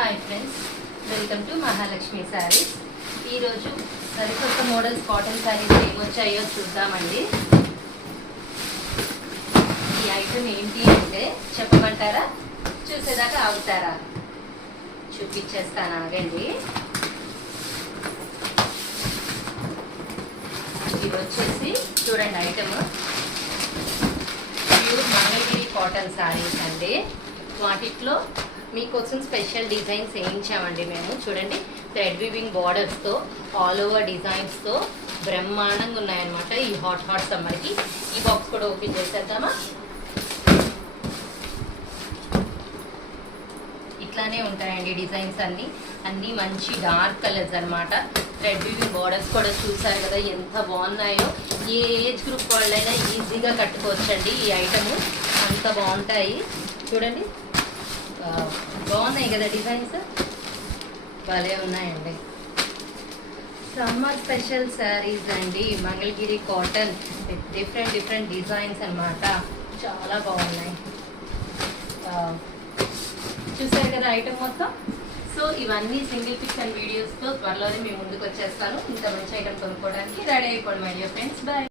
Hi friends, welcome to Mahalakshmi saris. ఈరోజు సరికొత్త models cotton saris ఏమొచ్చాయో చూద్దామండి. ఈ ఐటమ్ ఏంటి అంటే చెప్పమంటారా? చూసేదాకా ఆగుతారా? చూపించేస్తాను, ఆగండి. ఇది వచ్చేసి చూడండి, item pure Mangalagiri cotton saris అండి. వాటిలో మీకోసం స్పెషల్ డిజైన్స్ వేయించామండి మేము. చూడండి, థ్రెడ్ వీవింగ్ బార్డర్స్తో ఆల్ ఓవర్ డిజైన్స్తో బ్రహ్మాండంగా ఉన్నాయన్నమాట ఈ హాట్ సమ్మర్కి. ఈ బాక్స్ కూడా ఓపెన్ చేసేద్దామా? ఇట్లానే ఉంటాయండి డిజైన్స్ అన్నీ మంచి డార్క్ కలర్స్ అనమాట. థ్రెడ్ వీవింగ్ బార్డర్స్ కూడా చూసారు కదా ఎంత బాగున్నాయో. ఏ ఏజ్ గ్రూప్ వాళ్ళైనా ఈజీగా కట్టుకోవచ్చండి. ఈ ఐటమ్ అంత బాగుంటాయి. చూడండి, బాగున్నాయి కదా డిజైన్స్, భలే ఉన్నాయండి. సమ్మర్ స్పెషల్ శారీస్ అండి, మంగళగిరి కాటన్, డిఫరెంట్ డిజైన్స్ అన్నమాట. చాలా బాగున్నాయి. చూసారు కదా ఐటమ్ మొత్తం. సో ఇవన్నీ సింగిల్ పిక్స్ అండ్ వీడియోస్తో త్వరలోనే మేము ముందుకు వచ్చేస్తాను. ఇంత మంచి ఐటమ్ కొనుక్కోవడానికి రెడీ అయిపోండి మై డియర్ ఫ్రెండ్స్. బాయ్.